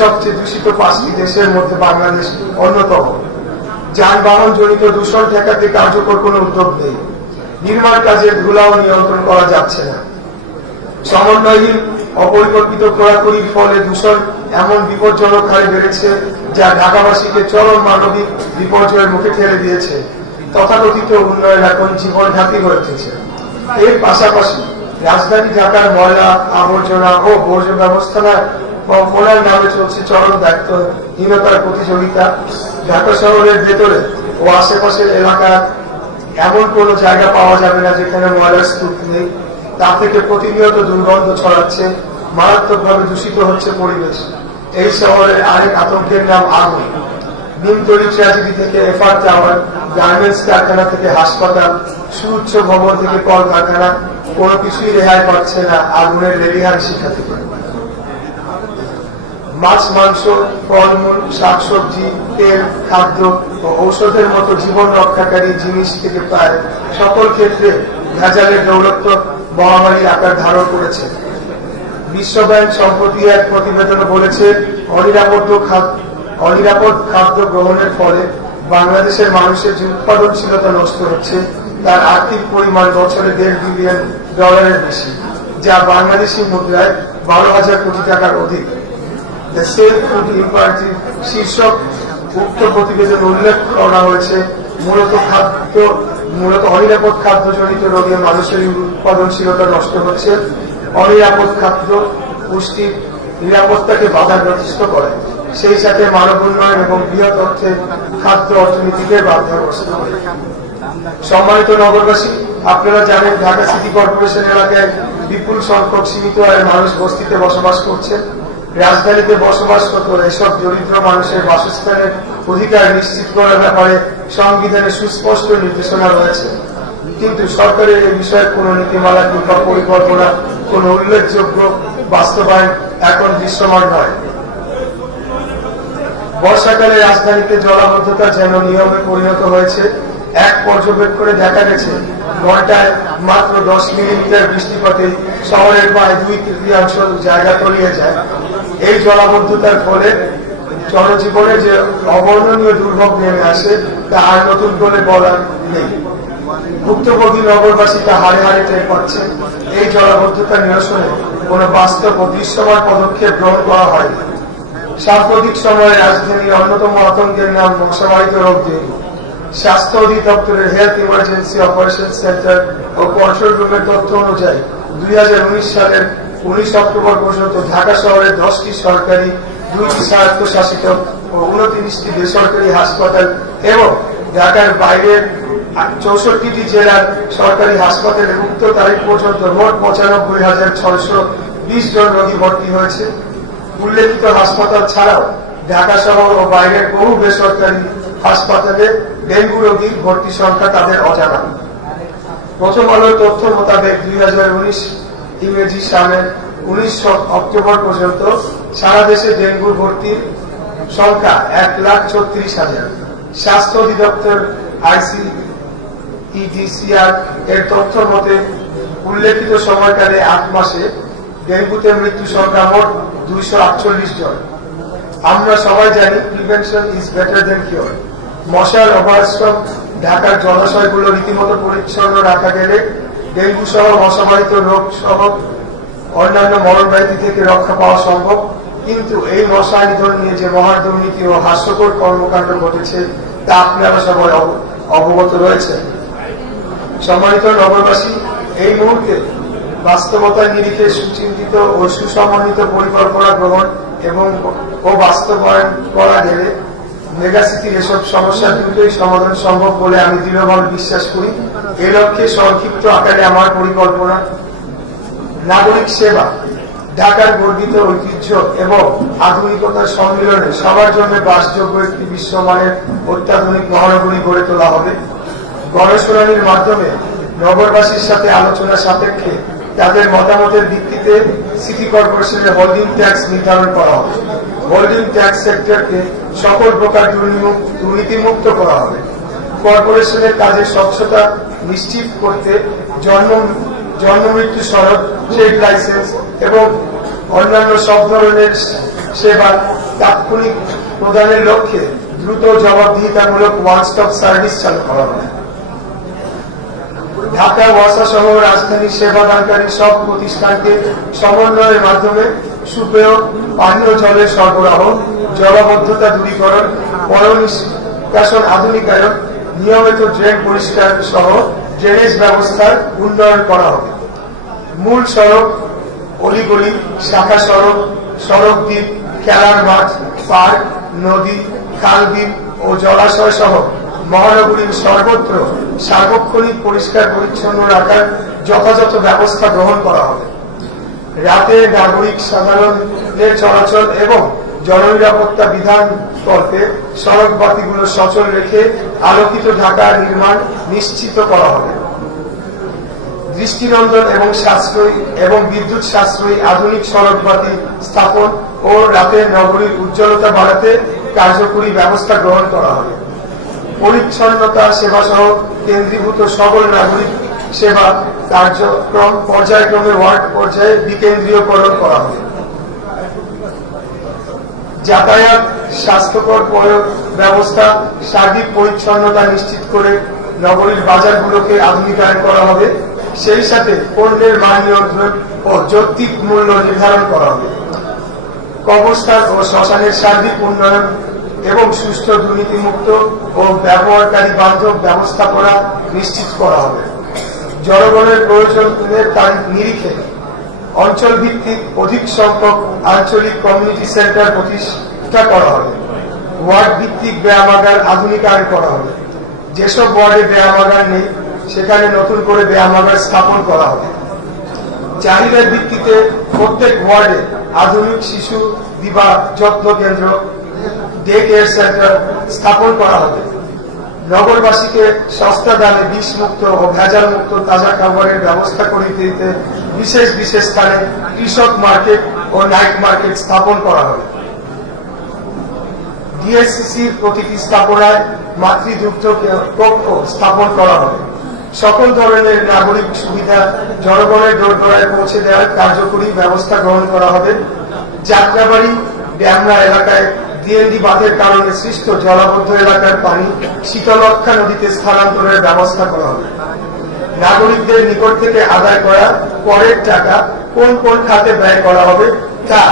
সবচেয়ে দূষিত 5টি দেশের মধ্যে বাংলাদেশ অন্যতম। যানবাহন জনিত দূষণ ঠেকাতে কার্যকর কোনো উদ্যোগ নেই। নির্মাণ কাজের ধুলাও নিয়ন্ত্রণ করা যাচ্ছে না। সমন্বয়হীন অপরিকল্পিত খোরাখুরির ফলে দূষণ এমন বিপজ্জনক হারে বেড়েছে যা ঢাকাবাসীকে চরম মানবিক বিপর্যয়ের মুখে ঠেলে দিয়েছে। তথাকথিত উন্নয়ন এখন জীবনঘাতী হয়ে উঠেছে। এর পাশাপাশি রাজধানী ঢাকার ময়লা আবর্জনা ও বর্জ্য ব্যবস্থাপনার নামে চলছে চরম দায়িত্বহীনতার প্রতিযোগিতা। ঢাকা শহরের ভেতরে ও আশেপাশের এলাকার এমন কোন জায়গা পাওয়া যাবে না যেখানে ময়লার স্তূপ নেই। তা থেকে প্রতিনিয়ত দুর্গন্ধ ছড়াচ্ছে, মারাত্মকভাবে দূষিত হচ্ছে পরিবেশ। এই শহরের আরেক আতঙ্কের নাম আগুন। নিমতলী ট্র্যাজেডি থেকে এফআর টাওয়ার, গার্মেন্টস কারখানা থেকে হাসপাতাল, সুউচ্চ ভবন থেকে কলকারখানা, কোনো কিছুই রেহাই পাচ্ছে না আগুনের লেলিহান শিখা থেকে। মাছ, মাংস, ফলমূল, শাকসবজি, তেল, খাদ্য ও ঔষধের মতো জীবন রক্ষাকারী জিনিস থেকে প্রায় সকল ক্ষেত্রে ভেজালের দৌরাত্ম মহামারী আকার ধারণ করেছে। বিশ্বব্যাংক সম্প্রতি এক প্রতিবেদনে বলেছে, অনিরাপদ খাদ্য গ্রহণের ফলে বাংলাদেশের মানুষের যে উৎপাদনশীলতা নষ্ট হচ্ছে তার আর্থিক পরিমাণ বছরে $1.5 বিলিয়ন বেশি, যা বাংলাদেশি মুদ্রায় 12,000 কোটি টাকার অধিক। দ্য সেফ ফুড ইম্পারেটিভ শীর্ষক উক্ত প্রতিবেদনে উল্লেখ করা হয়েছে, মূলত অনিরাপদ খাদ্যজনিত রোগে মানুষের উৎপাদনশীলতা নষ্ট হচ্ছে। অনিরাপদ খাদ্য পুষ্টি নিরাপত্তাকে বাধাগ্রস্ত করে, সেই সাথে মানব উন্নয়ন এবং বৃহৎ অর্থে খাদ্য অর্থনীতিকে বাধাগ্রস্ত করে। সম্মানিত নগরবাসী, আপনারা জানেন ঢাকা সিটি কর্পোরেশন এলাকায় বিপুল সংখ্যক সীমিত আয়ের মানুষ বস্তিতে বসবাস করছে। রাজধানীতে বসবাসরত এসব দরিদ্র মানুষের বাসস্থানের অধিকার নিশ্চিত করার ব্যাপারে সংবিধানে সুস্পষ্ট নির্দেশনা রয়েছে, কিন্তু সরকারের এই বিষয়ে কোন নীতিমালা কিংবা পরিকল্পনা, কোন উল্লেখযোগ্য বাস্তবায়ন এখন দৃশ্যমান নয়। বর্ষাকালে রাজধানীতে জলাবদ্ধতা যেন নিয়মে পরিণত হয়েছে। এক পর্যবেক্ষণে দেখা গেছে ঘন্টায় মাত্র 10 মিলিমিটার বৃষ্টিপাতে শহরের প্রায় 2/3 জায়গা তলিয়ে যায়। এই জলাবদ্ধতার ফলে জনজীবনে যে অবর্ণনীয় দুর্ভোগ নেমে আসে তা আর নতুন করে বলার নেই। ভুক্তভোগী নগরবাসী তা হারে হারে টের পাচ্ছে। এই জলাবদ্ধতা নিরসনে কোন বাস্তব ও দৃশ্যমান পদক্ষেপ গ্রহণ করা হয়নি। সাম্প্রতিক সময়ে রাজধানীর অন্যতম আতঙ্কের নাম মশাবাহিত রোগ ডেঙ্গু। স্বাস্থ্য অধিদপ্তরের হেলথ ইমার্জেন্সি অপারেশন সেন্টার ও কন্ট্রোল রুমের তথ্য অনুযায়ী 2019 সালের 19 অক্টোবর পর্যন্ত ঢাকা শহরের 10টি সরকারি, 2টি স্বায়ত্তশাসিত ও 29টি বেসরকারি হাসপাতাল এবং ঢাকার বাইরের 64টি জেলার সরকারি হাসপাতালে উক্ত তারিখ পর্যন্ত মোট 95,620 জন রোগী ভর্তি হয়েছে। উল্লেখিত হাসপাতাল ছাড়াও ঢাকা শহর ও বাইরের বহু বেসরকারি হাসপাতালে ডেঙ্গু রোগীর ভর্তি সংখ্যা তাদের অজানা। প্রথম আলোর তথ্য মোতাবেক 2019 ইংরেজি সালের 19 অক্টোবর পর্যন্ত সারা দেশে ডেঙ্গু ভর্তির সংখ্যা 1,36,000। স্বাস্থ্য অধিদপ্তর ICEDCR এর তথ্য মতে উল্লেখিত সময়কালে 8 মাসে ডেঙ্গুতে মৃত্যু সংখ্যা মোট 248 জন। আমরা সবাই জানি prevention is better then cure. মশার অভারস্টক ঢাকার জলাশয়গুলো রীতিমতো পরিচ্ছন্ন রাখা গেলে ডেঙ্গু সহ মশাবাহিত রোগ সহ অন্যান্য মরণব্যাধি থেকে রক্ষা পাওয়া সম্ভব। কিন্তু এই মশা নিধন নিয়ে যে মহা দুর্নীতি ও হাস্যকর কর্মকাণ্ড ঘটেছে তা আপনারা সবাই অবগত রয়েছেন। সম্মানিত নগরবাসী, এই মুহূর্তে বাস্তবতার নিরিখে সুচিন্তিত ও সুসমন্বিত পরিকল্পনা গ্রহণ ও বাস্তবায়ন করা গেলে মেগাসিটির এসব সমস্যা দ্রুতই সমাধান সম্ভব বলে আমি দৃঢ়ভাবে বিশ্বাস করি। এ লক্ষ্যে সংক্ষিপ্ত আকারে আমার পরিকল্পনা: নাগরিক সেবা, ঢাকার গর্বিত ঐতিহ্য এবং আধুনিকতার সম্মিলনে সবার জন্য বাসযোগ্য একটি বিশ্বমানের অত্যাধুনিক মহানগরী গড়ে তোলা হবে। গণশুনানির মাধ্যমে নগরবাসীর সাথে আলোচনা সাপেক্ষে তাদের মতামতের ভিত্তিতে সিটি কর্পোরেশনের হোল্ডিং ট্যাক্স নির্ধারণ করা হবে। হোল্ডিং ট্যাক্স সেক্টরকে সকল প্রকার দুর্নীতিমুক্ত করা হবে। কর্পোরেশনের কাজে স্বচ্ছতা নিশ্চিত করতে জন্ম মৃত্যু সনদ, ট্রেড লাইসেন্স এবং অন্যান্য সব ধরনের সেবা তাৎক্ষণিক প্রদানের লক্ষ্যে দ্রুত জবাবদিহিতামূলক ওয়ান স্টপ সার্ভিস চালু করা হবে। ঢাকা ওয়াসা সহ রাজধানী সেবাদানকারী সব প্রতিষ্ঠানকে সমন্বয়ের মাধ্যমে সুপেয় পানীয় জলের সরবরাহ, জলাবদ্ধতা দূরীকরণ, পয়ঃনিষ্কাশন আধুনিকায়ন, নিয়মিত ড্রেন পরিষ্কার সহ ড্রেনেজ ব্যবস্থার উন্নয়ন করা হবে। মূল সড়ক, অলিগলি, শাখা সড়ক, সড়ক দ্বীপ, খেলার মাঠ, পার্ক, নদী, খাল-বিল ও জলাশয় সহ মহানগরীর সর্বত্র সার্বক্ষণিক পরিষ্কার পরিচ্ছন্ন রাখার যথাযথ ব্যবস্থা গ্রহণ করা হবে। রাতে নাগরিক সাধারণের চলাচল এবং জননিরাপত্তা বিধান কল্পে সড়ক বাতিগুলো সচল রেখে আলোকিত ঢাকা নির্মাণ নিশ্চিত করা হবে। দৃষ্টিনন্দন এবং সাশ্রয়ী এবং বিদ্যুৎ সাশ্রয়ী আধুনিক সড়ক বাতি স্থাপন ও রাতের নগরীর উজ্জ্বলতা বাড়াতে কার্যকরী ব্যবস্থা গ্রহণ করা হবে। পরিচ্ছন্নতা সেবা সহ কেন্দ্রীভূত সকল নাগরিক সেবা কার্যক্রম পর্যায়ক্রমে ওয়ার্ড পর্যায়ে বিকেন্দ্রীয়করণ করা হবে। যাতায়াত, স্বাস্থ্যকর ব্যবস্থা, সার্বিক পরিচ্ছন্নতা নিশ্চিত করে নগরীর বাজারগুলোকে আধুনিকায়ন করা হবে। সেই সাথে পণ্যের মান নিয়ন্ত্রণ ও যৌক্তিক মূল্য নির্ধারণ করা হবে। কবরস্থান ও শ্মশানের সার্বিক উন্নয়ন এবং সুষ্ঠু দুর্নীতিমুক্ত ও ব্যবহারকারী বান্ধব ব্যবস্থাপনা নিশ্চিত করা হবে। জনগণের প্রয়োজনের তার নিরিখে অঞ্চল ভিত্তিক অধিক সংখ্যক আঞ্চলিক কমিউনিটি সেন্টার প্রতিষ্ঠা করা হবে। ওয়ার্ড ভিত্তিক ব্যায়ামাগার আধুনিকায়ন করা হবে। যেসব ওয়ার্ডে ব্যায়ামাগার নেই সেখানে নতুন করে ব্যায়ামাগার স্থাপন করা হবে। চাহিদার ভিত্তিতে প্রত্যেক ওয়ার্ডে আধুনিক শিশু দিবা যত্ন কেন্দ্র, ডে কেয়ার সেন্টার স্থাপন করা হবে। নগরবাসীকে সস্তা দামে বিষ মুক্ত ও ভেজাল মুক্ত তাজা খাবারের ব্যবস্থা করে দিতে বিশেষ বিশেষ স্থানে কৃষক মার্কেট ও নাইট মার্কেট স্থাপন করা হবে। ডিএসসিসির প্রতিটি স্থাপনায় মাতৃদুগ্ধ কক্ষ স্থাপন করা হবে। সকল ধরনের নাগরিক সুবিধা জনগণের দোরগোড়ায় পৌঁছে দেওয়ার কার্যকরী ব্যবস্থা গ্রহণ করা হবে। যাত্রাবাড়ি, ড্যামরা এলাকায় ডিএনডি বাঁধের কারণে সৃষ্ট জলাবদ্ধ এলাকার পানি শীতলক্ষা নদীতে স্থানান্তরের ব্যবস্থা করা হবে। নাগরিকদের নিকট থেকে আদায় করা করের টাকা কোন কোন খাতে ব্যয় করা হবে তা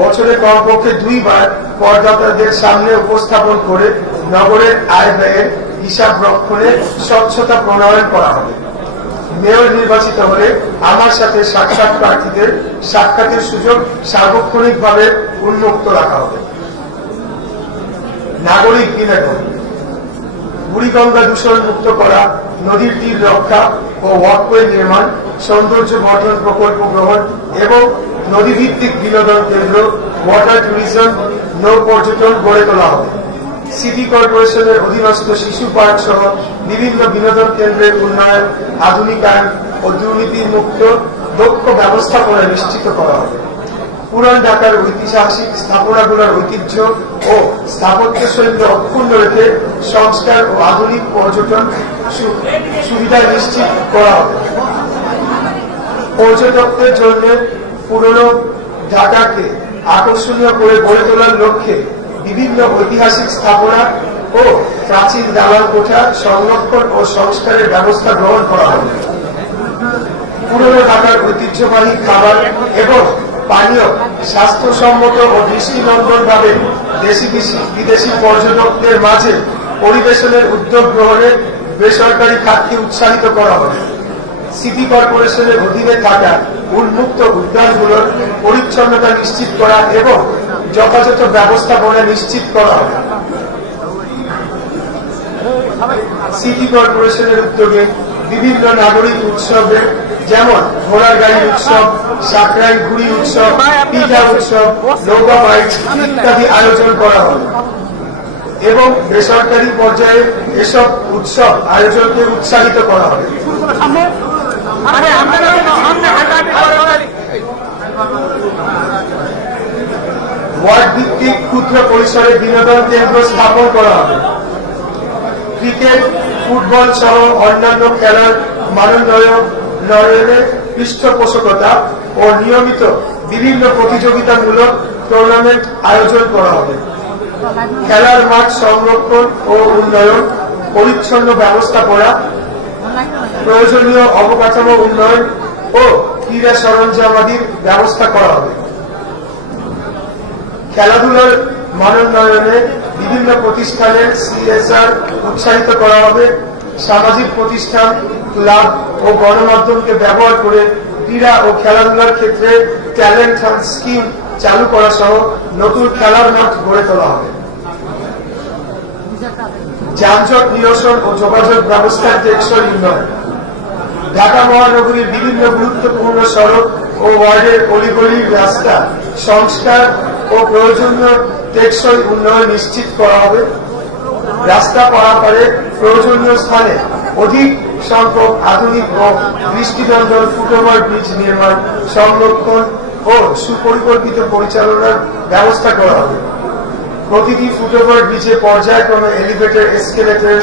বছরে কমপক্ষে 2 বার করদাতাদের সামনে উপস্থাপন করে নগরের আয় ব্যয়ের হিসাব রক্ষণে স্বচ্ছতা প্রণয়ন করা হবে। মেয়র নির্বাচিত হলে আমার সাথে সাক্ষাৎ প্রার্থীদের সাক্ষাতের সুযোগ সার্বক্ষণিকভাবে উন্মুক্ত রাখা হবে। নাগরিক বিনোদন, বুড়িগঙ্গা দূষণ মুক্ত করা, নদীর তীর রক্ষা ও ওয়াকওয়ে নির্মাণ, সৌন্দর্য বর্ধন প্রকল্প গ্রহণ এবং নদীভিত্তিক বিনোদন কেন্দ্র, ওয়াটার ট্যুরিজম, নৌ পর্যটন গড়ে তোলা হবে। সিটি কর্পোরেশনের অধীনস্থ শিশু পার্ক সহ বিভিন্ন বিনোদন কেন্দ্রের উন্নয়ন, আধুনিকায়ন ও দুর্নীতি মুক্ত দক্ষ ব্যবস্থাপনা নিশ্চিত করা হবে। পুরান ঢাকার ঐতিহাসিক স্থাপনাগুলোর ঐতিহ্য ও স্থাপত্য শৈলী অক্ষুণ্ণ রেখে সংস্কার ও আধুনিক পর্যটন সুবিধা নিশ্চিত করা হবে। পর্যটকদের জন্য পুরনো ঢাকাকে আকর্ষণীয় করে গড়ে তোলার লক্ষ্যে বিভিন্ন ঐতিহাসিক স্থাপনা ও প্রাচীন দালান কোঠা সংরক্ষণ ও সংস্কারের ব্যবস্থা গ্রহণ করা হবে। পুরনো ঢাকার ঐতিহ্যবাহী খাবার এবং পানীয় স্বাস্থ্যসম্মত ও দৃষ্টিনন্দন ভাবে দেশি বিদেশি পর্যটকদের মাঝে পরিবেশনের উদ্যোগ গ্রহণে বেসরকারি খাতকে উৎসাহিত করা হবে। সিটি কর্পোরেশনের অধীনে থাকা উন্মুক্ত উদ্যানগুলোর পরিচ্ছন্নতা নিশ্চিত করা এবং যথাযথ ব্যবস্থাপনা নিশ্চিত করা হবে। সিটি কর্পোরেশনের উদ্যোগে বিভিন্ন নাগরিক উৎসবে যেমন ঘোড়ার গাড়ি উৎসব, সাকরাই ঘুড়ি উৎসব, পিঠা উৎসব, নৌকা বাইচ ইত্যাদি আয়োজন করা হবে এবং বেসরকারি পর্যায়ে এসব উৎসব আয়োজনকে উৎসাহিত করা হবে। ওয়ার্ড ভিত্তিক ক্ষুদ্র পরিসরে বিনোদন কেন্দ্র স্থাপন করা হবে। ক্রিকেট, ফুটবল সহ অন্যান্য খেলার মানোন্নয়নে পৃষ্ঠপোষকতা ও নিয়মিত বিভিন্ন প্রতিযোগিতামূলক টুর্নামেন্ট আয়োজন করা হবে। খেলার মাঠ সংরক্ষণ ও উন্নয়ন, পরিচ্ছন্ন ব্যবস্থাপনা, প্রয়োজনীয় অবকাঠামো উন্নয়ন ও ক্রীড়া সরঞ্জামাদির ব্যবস্থা করা হবে। খেলাধুলার মানোন্নয়নে বিভিন্ন প্রতিষ্ঠানের CSR উৎসাহিত করা হবে। সামাজিক প্রতিষ্ঠান, ক্লাব ও গণমাধ্যমকে ব্যবহার করে ক্রীড়া ও খেলাধুলার ক্ষেত্রে ট্যালেন্ট হান্ট স্কিম চালু করা সহ নতুন খেলার মাঠ গড়ে তোলা হবে। যানজট নিরসন ও যোগাযোগ ব্যবস্থার টেকসই উন্নয়ন, ঢাকা মহানগরীর বিভিন্ন গুরুত্বপূর্ণ সড়ক ও ওয়ার্ডের অলিগলির রাস্তা সংস্কার ও প্রয়োজনীয় টেকসই উন্নয়ন নিশ্চিত করা হবে। রাস্তা পারাপারে প্রয়োজনীয় স্থানে অধিক সংখ্যক আধুনিক ও দৃষ্টিনন্দন ফুটওভার ব্রিজ নির্মাণ, সংরক্ষণ ও সুপরিকল্পিত পরিচালনার ব্যবস্থা করা হবে। প্রতিটি ফুটওভার ব্রিজে পর্যায়ক্রমে এলিভেটর, এসকেলেটর,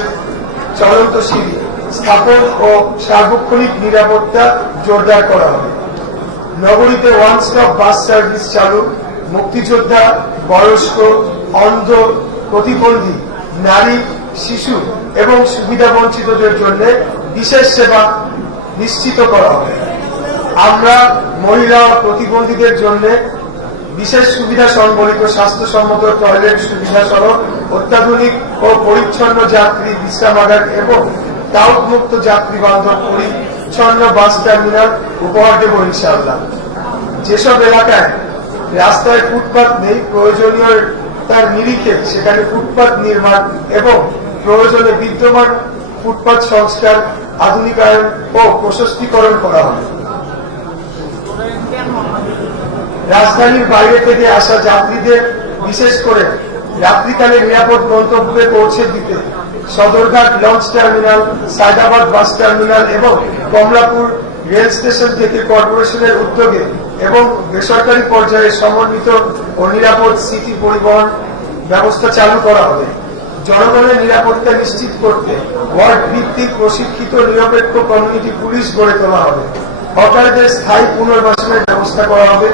চলন্ত সিঁড়ি স্থাপন ও সার্বক্ষণিক নিরাপত্তা জোরদার করা হবে। নগরীতে ওয়ান স্টপ বাস সার্ভিস চালু, মুক্তিযোদ্ধা, বয়স্ক, অন্ধ, প্রতিবন্ধী, নারী, শিশু এবং সুবিধা বঞ্চিতদের জন্য বিশেষ সেবা নিশ্চিত করা হবে। আমরা মহিলা ও প্রতিবন্ধীদের জন্য বিশেষ সুবিধা সংবলিত স্বাস্থ্যসম্মত টয়লেট সুবিধা সহ অত্যাধুনিক ও পরিচ্ছন্ন যাত্রী বিশ্রামাগার এবং টাউট মুক্ত যাত্রী বান্ধব পরিচ্ছন্ন বাস টার্মিনাল উপহার দেব ইনশাআল্লাহ। যেসব এলাকায় রাস্তায় ফুটপাত নেই, প্রয়োজনীয় তার নিরিখে সেখানে ফুটপাত নির্মাণ এবং প্রয়োজনে বিদ্যমান ফুটপাত সংস্কার, আধুনিকায়ন ও প্রশস্তীকরণ করা হবে। রাজধানীর বাইরে থেকে আসা যাত্রীদের বিশেষ করে রাত্রিকালে নিরাপদ গন্তব্যে পৌঁছে দিতে Sadarghat launch terminal, Sayedabad bus terminal এবং কমলাপুর রেল স্টেশন থেকে কর্পোরেশনের উদ্যোগে এবং বেসরকারি পর্যায়ে সমন্বিত ও নিরাপদ সিটি পরিবহন ব্যবস্থা চালু করা হবে। জনগণের নিরাপত্তা নিশ্চিত করতে ওয়ার্ড ভিত্তিক প্রশিক্ষিত নিরপেক্ষ কমিউনিটি পুলিশ গড়ে তোলা হবে। হকারদের স্থায়ী পুনর্বাসনের ব্যবস্থা করা হবে।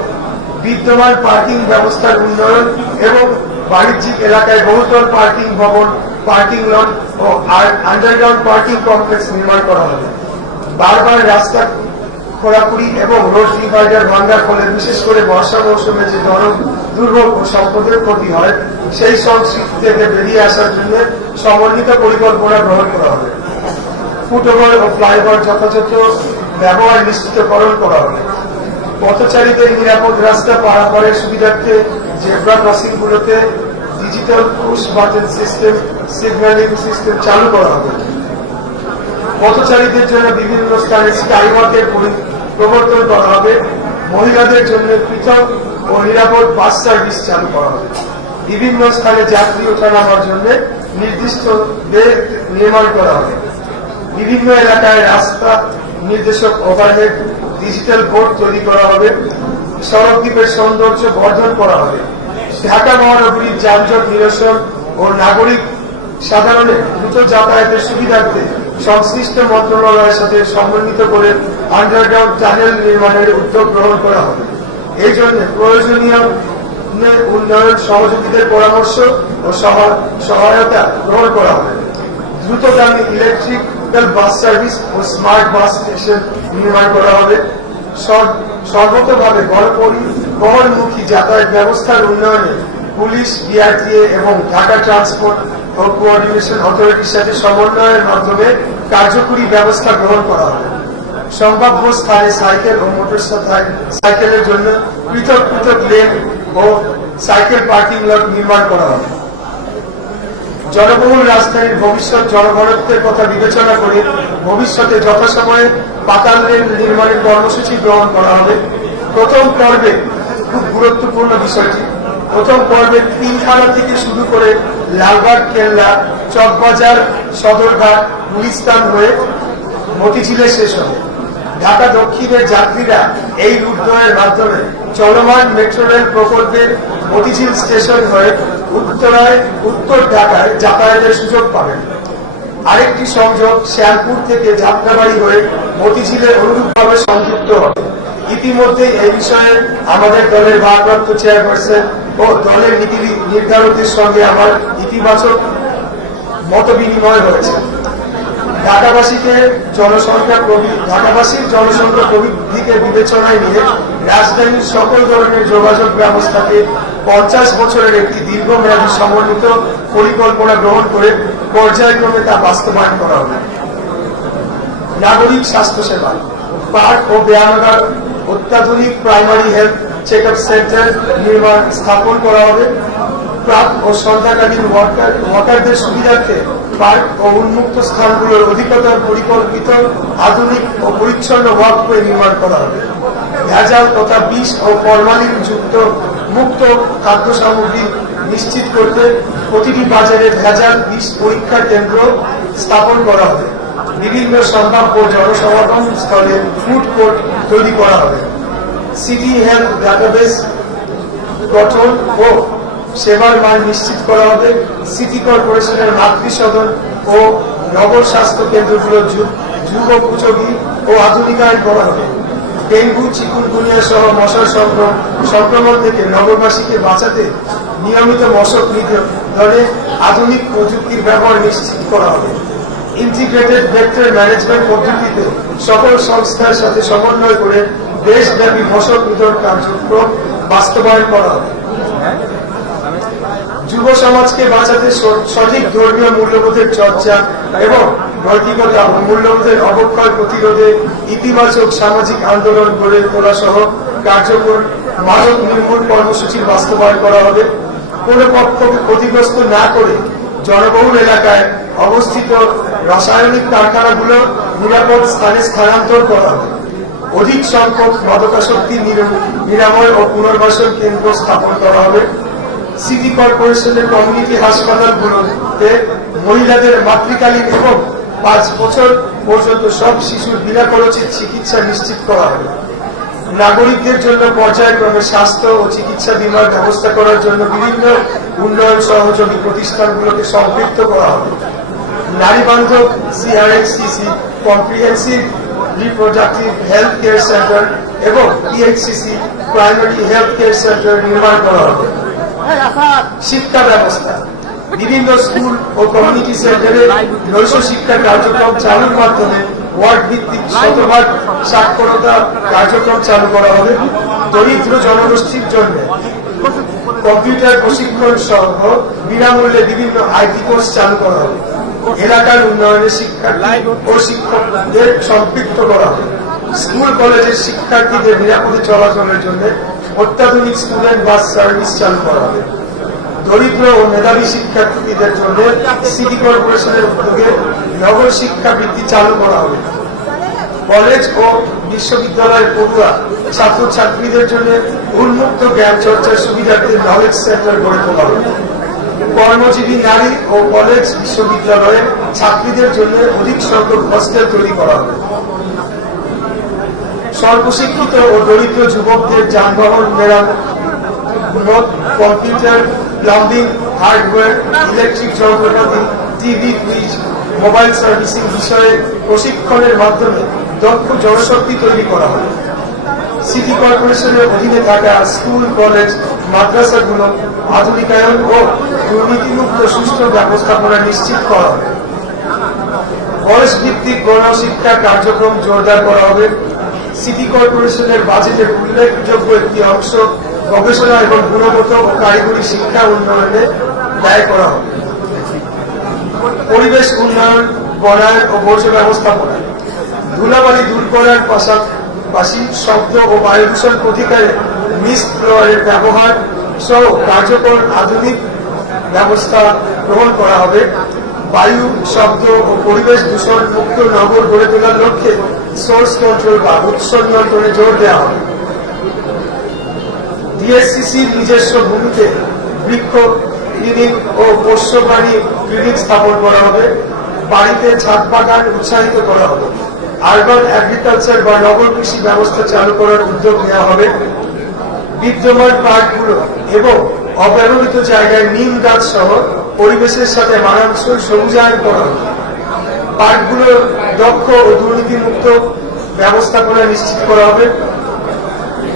বিদ্যমান পার্কিং ব্যবস্থার উন্নয়ন এবং বাণিজ্যিক এলাকায় বহুতল পার্কিং ভবন, পার্কিং লট ও আন্ডারগ্রাউন্ড পার্কিং কমপ্লেক্স নির্মাণ করা হবে। বারবার রাস্তা খোঁড়াখুড়ি এবং রোড ডিভাইডার ভাঙ্গার ফলে বিশেষ করে বর্ষা মৌসুমে যে দুর্ভোগ ও সম্পদের ক্ষতি হয় সেই সংস্কৃতি থেকে বেরিয়ে আসার জন্য সমন্বিত পরিকল্পনা গ্রহণ করা হবে। ফুটওভার ও ফ্লাইওভার যথাযথ ব্যবহার নিশ্চিতকরণ করা হবে। পথচারীদের নিরাপদ রাস্তা পারাপারের সুবিধার্থে জেব্রা ক্রসিং গুলোতে digital push button system, signalling system চালু করা হবে। পথচারীদের জন্য বিভিন্ন স্থানে স্কাইওয়াকের প্রবর্তন করা হবে। মহিলাদের জন্য পৃথক ও নিরাপদ বাস সার্ভিস চালু করা হবে। বিভিন্ন স্থানে যাত্রী ওঠানামার জন্য নির্দিষ্ট বেড নির্মাণ করা হবে। বিভিন্ন এলাকায় রাস্তা নির্দেশক ওভারহেড ডিজিটাল বোর্ড তৈরি করা হবে। সড়ক দ্বীপের সৌন্দর্য বর্ধন করা হবে। ঢাকা মহানগরীর যানজট নিরসন ও নাগরিক সাধারণের দ্রুত যাতায়াতের সুবিধার্থে সংশ্লিষ্ট মন্ত্রণালয়ের সাথে সমন্বিত করে আন্ডারগ্রাউন্ড টানেল নির্মাণের উদ্যোগ গ্রহণ করা হবে। এই জন্য প্রয়োজনীয় উন্নয়ন সহযোগীদের পরামর্শ ও সহায়তা গ্রহণ করা হবে। দ্রুতগামী ইলেকট্রিক্যাল বাস সার্ভিস ও স্মার্ট বাস স্টেশন নির্মাণ করা হবে। সর্বতভাবে গণপরিবহনমুখী যাতায়াত ব্যবস্থার উন্নয়নে পুলিশ, বিআরটিএ এবং ঢাকা ট্রান্সপোর্ট ও কোঅর্ডিনেশন অথরিটির সাথে সমন্বয়ের মাধ্যমে কার্যকরী ব্যবস্থা গ্রহণ করা হবে। সম্ভাব্য স্থানে সাইকেল ও মোটর সাইকেলের জন্য পৃথক পৃথক লেন ও সাইকেল পার্কিং লট নির্মাণ করা হবে। জনবহুল রাজধানীর ভবিষ্যৎ জনঘনত্বের কথা বিবেচনা করে ভবিষ্যতে যথাসময়ে পাতাল রেল নির্মাণের কর্মসূচি গ্রহণ করা হবে। প্রথম পর্বে খুব গুরুত্বপূর্ণ বিষয়টি, প্রথম পর্বে তিনখানা থেকে শুরু করে লালবাগ কেল্লা, চকবাজার, সদরঘাট, গুলিস্তান হয়ে মতিঝিলে শেষ হবে। ঢাকা দক্ষিণের যাত্রীরা এই রুটদ্বয়ের মাধ্যমে চলমান মেট্রো রেল প্রকল্পের মতিঝিল স্টেশন হয়ে উত্তর ঢাকায় যাতায়াতের সুযোগ পাবেন। আরেকটি সংযোগ শ্যামপুর থেকে যাত্রাবাড়ি হয়ে মতিঝিলে অনুরূপভাবে সংযুক্ত হবে। ইতিমধ্যে এই বিষয়ে আমাদের দলের ভারপ্রাপ্ত চেয়ারপারসন ও দলের নীতি নির্ধারকদের সঙ্গে আমার ইতিবাচক মত বিনিময় হয়েছে। ঢাকাবাসীর জনসংখ্যা প্রবৃদ্ধিকে বিবেচনায় নিয়ে রাজধানীর সকল ধরনের যোগাযোগ ব্যবস্থাকে 50 বছরের একটি দীর্ঘমেয়াদী সমন্বিত পরিকল্পনা গ্রহণ করে পর্যায়ক্রমে তা বাস্তবায়ন করা হবে। নাগরিক স্বাস্থ্যসেবা, পার্ক ও ব্যায়ামাগার, অত্যাধুনিক primary health check up centre নির্মাণ স্থাপন করা হবে। প্রাক ও সন্ধ্যাকালীন ওয়াকারদের সুবিধার্থে পার্ক ও উন্মুক্ত স্থানগুলোর অধিকতর পরিকল্পিত আধুনিক ও পরিচ্ছন্ন ওয়াকওয়ে নির্মাণ করা হবে। ভেজাল তথা বিষ ও ফরমালিন যুক্ত মুক্ত খাদ্য সামগ্রী নিশ্চিত করতে প্রতিটি বাজারে ভেজাল বিষ পরীক্ষা কেন্দ্র স্থাপন করা হবে। বিভিন্ন সম্ভাব্য জনসমাগম স্থলে ফুড কোর্ট তৈরি করা হবে। সিটি হেলথ ডাটাবেস গঠন ও সেবার মান নিশ্চিত করা হবে। সিটি কর্পোরেশনের মাতৃসদন ও নগর স্বাস্থ্য কেন্দ্রগুলো যুগোপযোগী ও আধুনিকায়ন করা হবে। ডেঙ্গু, চিকুনগুনিয়া সহ মশার সংক্রমণ থেকে নগরবাসীকে বাঁচাতে নিয়মিত মশক নিধনে আধুনিক প্রযুক্তির ব্যবহার নিশ্চিত করা হবে। ইন্টিগ্রেটেড ভেক্টর ম্যানেজমেন্ট পদ্ধতিতে সকল সংস্থার সাথে সমন্বয় করে দেশব্যাপী মশক নিধন কার্যক্রম বাস্তবায়ন করা হবে। যুব সমাজকে বাঁচাতে সঠিক ধর্মীয় মূল্যবোধের চর্চা এবং নৈতিকতা ও মূল্যবোধের অবক্ষয় প্রতিরোধে ইতিবাচক সামাজিক আন্দোলন গড়ে তোলা সহ কার্যকর মাদক নির্মূল কর্মসূচির বাস্তবায়ন করা হবে। কোনো পক্ষকে ক্ষতিগ্রস্ত না করে জনবহুল এলাকায় অবস্থিত রাসায়নিক কারখানাগুলো নিরাপদ স্থানে স্থানান্তর করা হবে। অধিক সংখ্যক মাদকাসক্তি নিরাময় ও পুনর্বাসন কেন্দ্র স্থাপন করা হবে। সিটি কর্পোরেশনের কমিউনিটি হাসপাতালগুলোতে মহিলাদের মাতৃকালীন এবং 5 বছর পর্যন্ত সব শিশুর বিনা খরচে চিকিৎসা নিশ্চিত করা হবে। নাগরিকদের জন্য পর্যায়ক্রমে স্বাস্থ্য ও চিকিৎসা বীমার ব্যবস্থা করার জন্য বিভিন্ন উন্নয়ন সহযোগী প্রতিষ্ঠানগুলোকে সম্পৃক্ত করা হবে। নারী বান্ধব CRHCC comprehensive reproductive health care centre এবং PHCC primary health care centre নির্মাণ করা হবে। শিক্ষা ব্যবস্থা, বিভিন্ন স্কুল ও কমিউনিটি সেন্টারে নৈশ শিক্ষা কার্যক্রম চালুর মাধ্যমে ওয়ার্ড ভিত্তিক শতভাগ সাক্ষরতা কার্যক্রম চালু করা হবে। দরিদ্র জনগোষ্ঠীর জন্য কম্পিউটার প্রশিক্ষণ সহ বিনামূল্যে বিভিন্ন IT কোর্স চালু করা হবে। এলাকার উন্নয়নে শিক্ষার্থী ও শিক্ষকদের সম্পৃক্ত করা হবে। স্কুল কলেজের শিক্ষার্থীদের নিরাপদে চলাচলের জন্য অত্যাধুনিক স্টুডেন্ট বাস সার্ভিস চালু করা হবে। দরিদ্র ও মেধাবী শিক্ষার্থীদের জন্য সিটি কর্পোরেশনের উদ্যোগে নগর শিক্ষা বৃত্তি চালু করা হবে। কলেজ ও বিশ্ববিদ্যালয়ের পড়ুয়া ছাত্রছাত্রীদের জন্য উন্মুক্ত জ্ঞান চর্চার সুবিধার্থে নলেজ সেন্টার গড়ে তোলা হবে। কর্মজীবী নারী ও কলেজ বিশ্ববিদ্যালয়ের ছাত্রীদের জন্য অধিক সংখ্যক হস্টেল তৈরি করা হবে। সর্বশিক্ষিত ও দরিদ্র যুবকদের যানবাহন মেরামত, কম্পিউটার, প্লাম্বিং, হার্ডওয়্যার, ইলেকট্রিক যন্ত্রপাতি, টিভি, ফ্রিজ, মোবাইল সার্ভিসিং বিষয়ে প্রশিক্ষণের মাধ্যমে দক্ষ জনশক্তি তৈরি করা হবে। সিটি কর্পোরেশনের অধীনে থাকা স্কুল, কলেজ, মাদ্রাসাগুলো আধুনিকায়ন ও দুর্নীতিমুক্ত সুষ্ঠু ব্যবস্থাপনা নিশ্চিত করা হবে। বয়স ভিত্তিক গণশিক্ষা কার্যক্রম জোরদার করা হবে। সিটি কর্পোরেশনের বাজেটের উল্লেখযোগ্য একটি অংশ গবেষণা এবং গুণগত ও কারিগরি শিক্ষা উন্নয়নে ব্যয় করা হবে। পরিবেশ উন্নয়ন, বনায়ন ও বর্জ্য ব্যবস্থাপনা, ধুলাবালি দূর করার পাশাপাশি শব্দ ও বায়ু দূষণ প্রতিকারে মিস্ট ব্লোয়ারের ব্যবহার সহ কার্যকর আধুনিক ব্যবস্থা গ্রহণ করা হবে। বায়ু, শব্দ ও পরিবেশ দূষণ মুক্ত নগর গড়ে তোলার লক্ষ্যে সোর্স কন্ট্রোল বা উৎস নিয়ন্ত্রণে জোর দেওয়া হবে। DSCCর নিজস্ব ভূমিতে বৃক্ষ ক্লিনিক ও পোষ্য প্রাণী ক্লিনিক স্থাপন করা হবে। বাড়িতে ছাদ বাগান উৎসাহিত করা হবে। আরবান এগ্রিকালচার বা নগর কৃষি ব্যবস্থা চালু করার উদ্যোগ নেওয়া হবে। বিদ্যমান পার্কগুলো এবং অব্যবহৃত জায়গায় নিম গাছ সহ পরিবেশের সাথে মানানসই সবুজায়ন করা হবে। পার্কগুলো দক্ষ ও দুর্নীতিমুক্ত ব্যবস্থাপনা নিশ্চিত করা হবে।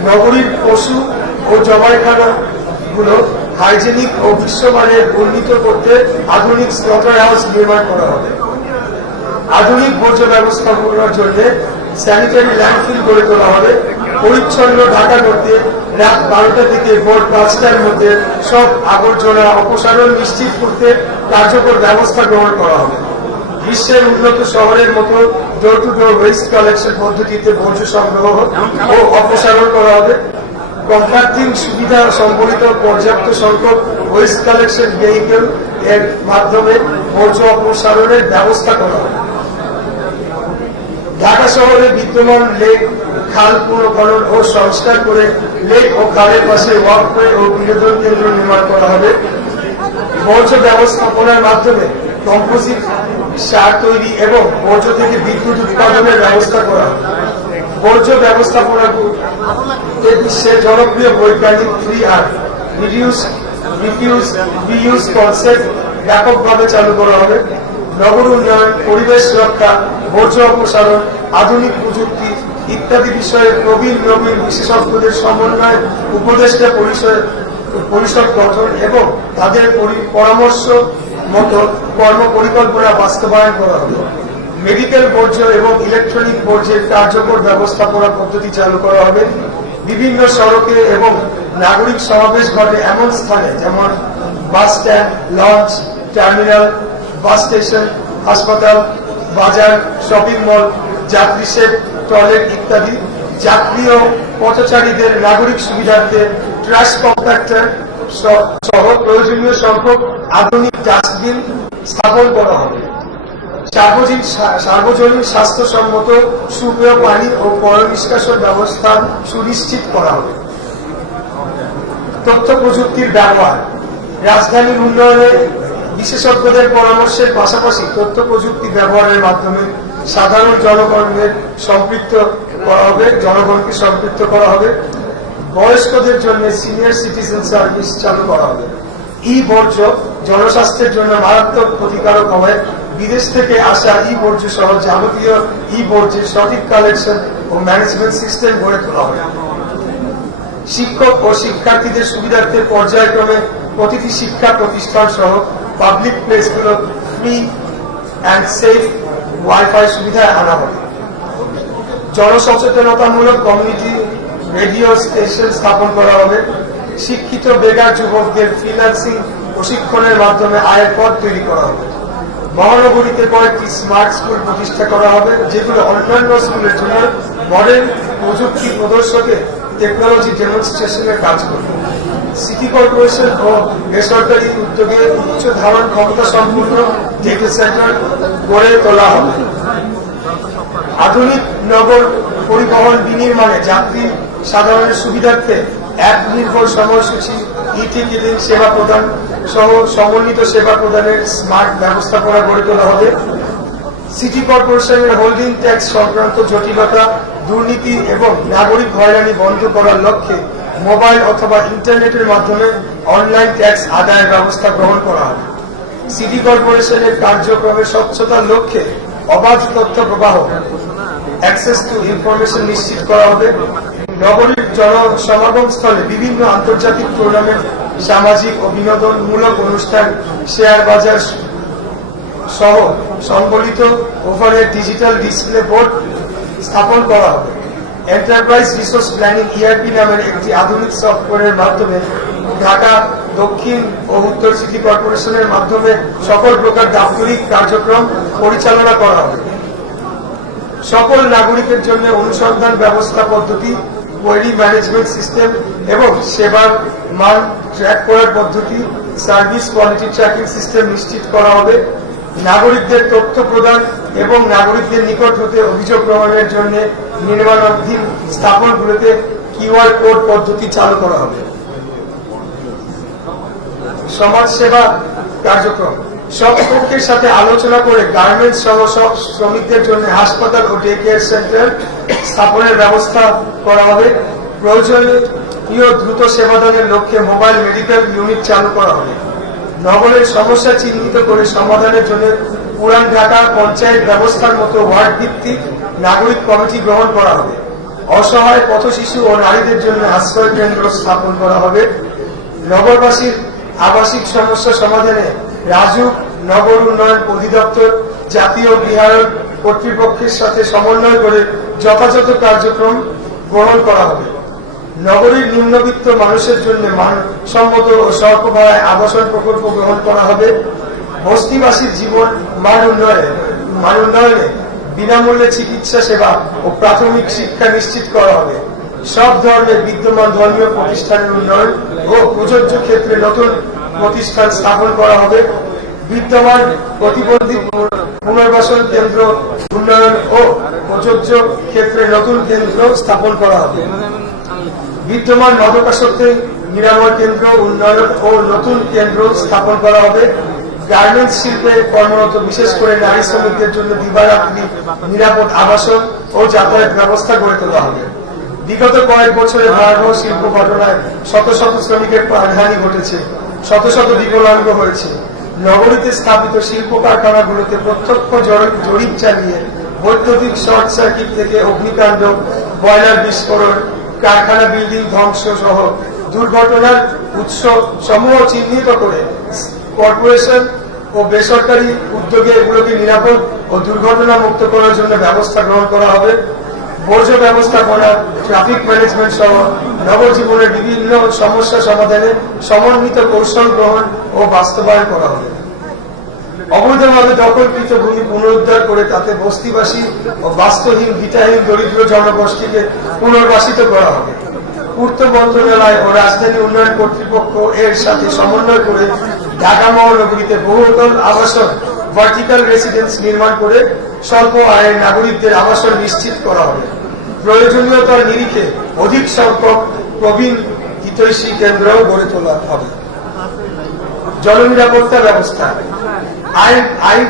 নগরীর পশু ও জবাইখানা গুলো হাইজেনিক ও বিশ্বমানের উন্নীত করতে আধুনিক স্লটার হাউস নির্মাণ করা হবে। আধুনিক বর্জ্য ব্যবস্থাপনার জন্য স্যানিটারি ল্যান্ডফিল গড়ে তোলা হবে। পরিচ্ছন্ন ঢাকা করতে রাত 12টা থেকে ভোর 5টার মধ্যে সব আবর্জনা অপসারণ নিশ্চিত করতে কার্যকর ব্যবস্থা গ্রহণ করা হবে। বিশ্বের উন্নত শহরের মতো door to door West collection পদ্ধতিতে বর্জ্য সংগ্রহ ও অপসারণ করা হবে। কম্পাক্টিং সুবিধা সম্বলিত পর্যাপ্ত সংখ্যক ওয়েস্ট কালেকশন ভেহিকেল এর মাধ্যমে বর্জ্য অপসারণের ব্যবস্থা করা হবে। ঢাকা শহরে বিদ্যমান লেক খাল পুনর্খনন ও সংস্কার করে লেক ও খালের পাশে ওয়াকওয়ে ও বিনোদন কেন্দ্র নির্মাণ করা হবে। বর্জ্য ব্যবস্থাপনার মাধ্যমে কম্পোজিট সার তৈরি এবং বর্জ্য থেকে বিদ্যুৎ উৎপাদনের ব্যবস্থা করা হবে। বর্জ্য ব্যবস্থাপনা বিশ্বের জনপ্রিয় বৈজ্ঞানিক 3R reduce, refuse, reuse concept ব্যাপকভাবে চালু করা হবে। নগর উন্নয়ন, পরিবেশ রক্ষা, বর্জ্য অপসারণ, আধুনিক প্রযুক্তি ইত্যাদি বিষয়ে প্রবীণ নবীন বিশেষজ্ঞদের সমন্বয় উপদেষ্টা পরিষদ গঠন এবং তাদের পরামর্শ মতো কর্ম পরিকল্পনা বাস্তবায়ন করা হবে। মেডিকেল বর্জ্য এবং ইলেকট্রনিক বর্জ্যের কার্যকর ব্যবস্থাপনা পদ্ধতি চালু করা হবে। বিভিন্ন সড়কে এবং নাগরিক সমাবেশ ঘটে এমন স্থানে যেমন bus stand, launch, terminal, bus station, হাসপাতাল, বাজার, শপিং মল, যাত্রী শেড, টয়লেট ইত্যাদি যাত্রী ও পথচারীদের নাগরিক সুবিধার্থে ট্রাশ কম্প্যাক্টর সহ প্রয়োজনীয় সংখ্যক আধুনিক ডাস্টবিন স্থাপন করা হবে। সার্বজনীন স্বাস্থ্যসম্মত সুপেয় পানি ও পয় নিষ্কাশন ব্যবস্থা সুনিশ্চিত করা হবে। তথ্য প্রযুক্তির ব্যবহার রাজধানীর উন্নয়নে বিশেষজ্ঞদের পরামর্শের পাশাপাশি তথ্য প্রযুক্তি ব্যবহারের মাধ্যমে সাধারণ জনগণকে সম্পৃক্ত করা হবে। বয়স্কদের জন্য সিনিয়র সিটিজেন সার্ভিস চালু করা হবে। ই বর্জ্য জনস্বাস্থ্যের জন্য মারাত্মক ক্ষতিকারক হওয়ায় বিদেশ থেকে আসা ই বর্জ্য সহ যাবতীয় ই বর্জ্যের সঠিক কালেকশন ও ম্যানেজমেন্ট সিস্টেম গড়ে তোলা হবে। শিক্ষক ও শিক্ষার্থীদের সুবিধার্থে পর্যায়ক্রমে প্রতিটি শিক্ষা প্রতিষ্ঠান সহ পাবলিক প্লেসগুলো ফ্রি অ্যান্ড সেফ ওয়াইফাই সুবিধায় আনা হবে। জনসচেতনতামূলক কমিউনিটি রেডিও স্টেশন স্থাপন করা হবে। শিক্ষিত বেকার যুবকদের ফ্রিল্যান্সিং প্রশিক্ষণের মাধ্যমে আয়ের পথ তৈরি করা হবে। মহানগরীতে কয়েকটি স্মার্ট স্কুল প্রতিষ্ঠা করা হবে, যেগুলো অন্যান্য স্কুলের জন্য মডেল প্রযুক্তি প্রদর্শকে টেকনোলজি ডেমনস্ট্রেশনের কাজ করবে। সিটি কর্পোরেশন ও বেসরকারি উদ্যোগে উচ্চ ধারণ ক্ষমতা সম্পূর্ণ ডেটা সেন্টার গড়ে তোলা হবে। আধুনিক নগর পরিবহন বিনির্মাণে যাত্রী সাধারণের সুবিধার্থে অ্যাপ নির্ভর সময়সূচি, ই-টিকেটিং সেবা প্রদান সহ সমন্বিত সেবা প্রদানের স্মার্ট ব্যবস্থাপনা গড়ে তোলা হবে। সিটি কর্পোরেশনের হোল্ডিং ট্যাক্স সংক্রান্ত জটিলতা, দুর্নীতি এবং নাগরিক হয়রানি বন্ধ করার লক্ষ্যে মোবাইল অথবা ইন্টারনেটের মাধ্যমে অনলাইন ট্যাক্স আদায়ের ব্যবস্থা গ্রহণ করা হবে। সিটি কর্পোরেশনের কার্যক্রমে স্বচ্ছতার লক্ষ্যে অবাধ তথ্য প্রবাহ, অ্যাক্সেস টু ইনফরমেশন নিশ্চিত করা হবে। নগরীর জনসমাগম স্থলে বিভিন্ন আন্তর্জাতিক টুর্নামেন্ট, সামাজিক ও বিনোদনমূলক অনুষ্ঠান, শেয়ার বাজার সহ সংবলিত ওভারহেড ডিজিটাল ডিসপ্লে বোর্ড স্থাপন করা হবে। এন্টারপ্রাইজ রিসোর্স প্ল্যানিং ERP নামের একটি আধুনিক সফটওয়্যারের মাধ্যমে ঢাকা দক্ষিণ ও উত্তর সিটি কর্পোরেশনের মাধ্যমে সকল প্রকার দাপ্তরিক কার্যক্রম পরিচালনা করা হবে। সকল নাগরিকের জন্য অনুসন্ধান ব্যবস্থা পদ্ধতি, কোয়েরি ম্যানেজমেন্ট সিস্টেম এবং সেবার মান ট্র্যাক করার পদ্ধতি, সার্ভিস কোয়ালিটি ট্র্যাকিং সিস্টেম নিশ্চিত করা হবে। নাগরিকদের তথ্য প্রদান এবং নাগরিকদের নিকট হতে অভিযোগ গ্রহণের জন্য নির্মাণাধীন স্থাপনগুলোতে QR কোড পদ্ধতি চালু করা হবে। সমাজ সেবা কার্যক্রম সব পক্ষের সাথে আলোচনা করে গার্মেন্টস সহ সব শ্রমিকদের জন্য হাসপাতাল ও ডে কেয়ার সেন্টার স্থাপনের ব্যবস্থা করা হবে। প্রয়োজনীয় দ্রুত সেবাদানের লক্ষ্যে মোবাইল মেডিকেল ইউনিট চালু করা হবে। নগরের সমস্যা চিহ্নিত করে সমাধানের জন্য পুরান ঢাকা পঞ্চায়েত ব্যবস্থার মতো ওয়ার্ড ভিত্তিক নাগরিক কমিটি গ্রহণ করা হবে। অসহায় পথশিশু ও নারীদের জন্য আশ্রয় কেন্দ্র স্থাপন করা হবে। নগরবাসীর আবাসিক সমস্যা সমাধানে রাজুক, নগর উন্নয়ন অধিদপ্তর, জাতীয় গৃহায়ন কর্তৃপক্ষের সাথে সমন্বয় করে যথাযথ কার্যক্রম গ্রহণ করা হবে। নগরীর নিম্নবিত্ত মানুষের জন্য মানসম্মত ও স্বল্প ভাড়ায় আবাসন প্রকল্প গ্রহণ করা হবে। বস্তিবাসীর জীবন মান উন্নয়নে বিনামূল্যে চিকিৎসা সেবা ও প্রাথমিক শিক্ষা নিশ্চিত করা হবে। সব ধরনের বিদ্যমান ধর্মীয় প্রতিষ্ঠানের উন্নয়ন ও প্রযোজ্য ক্ষেত্রে নতুন প্রতিষ্ঠান স্থাপন করা হবে। বিদ্যমান প্রতিবন্ধী পুনর্বাসন কেন্দ্র উন্নয়ন ও প্রযোজ্য ক্ষেত্রে নতুন কেন্দ্র স্থাপন করা হবে। বিদ্যমান মাদকাসক্তি নিরাময় কেন্দ্র উন্নয়ন ও নতুন কেন্দ্র স্থাপন করা হবে। গার্মেন্টস শিল্পে কর্মরত বিশেষ করে নারী শ্রমিকদের জন্য দিবারাত্রি নিরাপদ আবাসন ও যাতায়াত ব্যবস্থা গড়ে তোলা হবে। বিগত কয়েক বছরে ভয়াবহ শিল্প ঘটনায় শত শত শ্রমিকের প্রাণহানি ঘটেছে, শত শত বিকলাঙ্গ হয়েছে। নগরীতে স্থাপিত শিল্প কারখানাগুলোতে প্রত্যক্ষ জরিপ চালিয়ে বৈদ্যুতিক শর্ট সার্কিট থেকে অগ্নিকাণ্ড, বয়লার বিস্ফোরণ, কারখানা বিল্ডিং ধ্বংস সহ দুর্ঘটনার উৎস সমূহ চিহ্নিত করে কর্পোরেশন ও বেসরকারি উদ্যোগে এগুলোকে নিরাপদ ও দুর্ঘটনা মুক্ত করার জন্য ব্যবস্থা গ্রহণ করা হবে। বর্জ্য ব্যবস্থাপনা, ট্রাফিক ম্যানেজমেন্ট সহ নগর জীবনের বিভিন্ন সমস্যা সমাধানে সমন্বিত কৌশল গ্রহণ ও বাস্তবায়ন করা হবে। অবৈধভাবে দখলকৃত ভূমি পুনরুদ্ধার করে তাতে বস্তিবাসী ও বাস্তুহীন ভিটাহীন দরিদ্র জনগোষ্ঠীকে পুনর্বাসিত করা হবে। পূর্ত মন্ত্রণালয় ও রাজধানী উন্নয়ন কর্তৃপক্ষ এর সাথে সমন্বয় করে ঢাকা মহানগরীতে বহুতল আবাসন ভার্টিক্যাল রেসিডেন্স নির্মাণ করে স্বল্প আয়ের নাগরিকদের আবাসন নিশ্চিত করা হবে। প্রয়োজনীয়তার নিরিখে অধিক সংখ্যক প্রবীণ হিতৈষী কেন্দ্র গড়ে তোলা হবে। জননিরাপত্তা ব্যবস্থা, আইন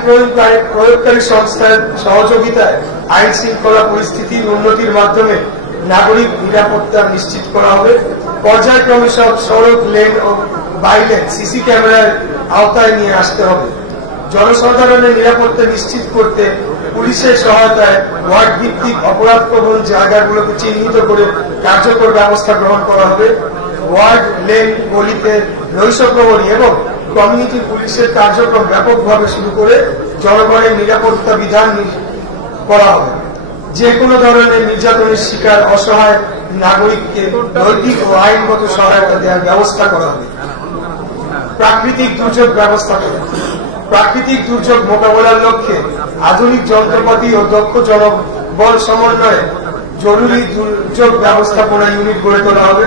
প্রয়োগকারী সংস্থার সহযোগিতায় আইন শৃঙ্খলা পরিস্থিতির উন্নতির মাধ্যমে নাগরিক নিরাপত্তা নিশ্চিত করা হবে। পর্যায়ক্রমে সব সড়ক, লেন ও বাইলেন সিসি ক্যামেরার আওতায় নিয়ে আসতে হবে। জনসাধারণের নিরাপত্তা নিশ্চিত করতে পুলিশের সহায়তায় ওয়ার্ড ভিত্তিক অপরাধ প্রবণ জায়গাগুলোকে চিহ্নিত করে কার্যকর ব্যবস্থা গ্রহণ করা হবে। ওয়ার্ড, লেন, গলিতে নৈশ প্রহরী এবং কমিউনিটি পুলিশের কার্যক্রম ব্যাপকভাবে শুরু করে জনগণের নিরাপত্তা বিধান করা হবে। যে কোনো ধরনের নির্যাতনের শিকার অসহায় নাগরিককে নৈতিক ও আইনগত সহায়তা দেওয়ার ব্যবস্থা করা হবে। প্রাকৃতিক দুর্যোগ ব্যবস্থাপনা, প্রাকৃতিক দুর্যোগ মোকাবেলার লক্ষ্যে আধুনিক যন্ত্রপাতি ও দক্ষ জনবল সমন্বয়ে জরুরি দুর্যোগ ব্যবস্থাপনা ইউনিট গড়ে তোলা হবে।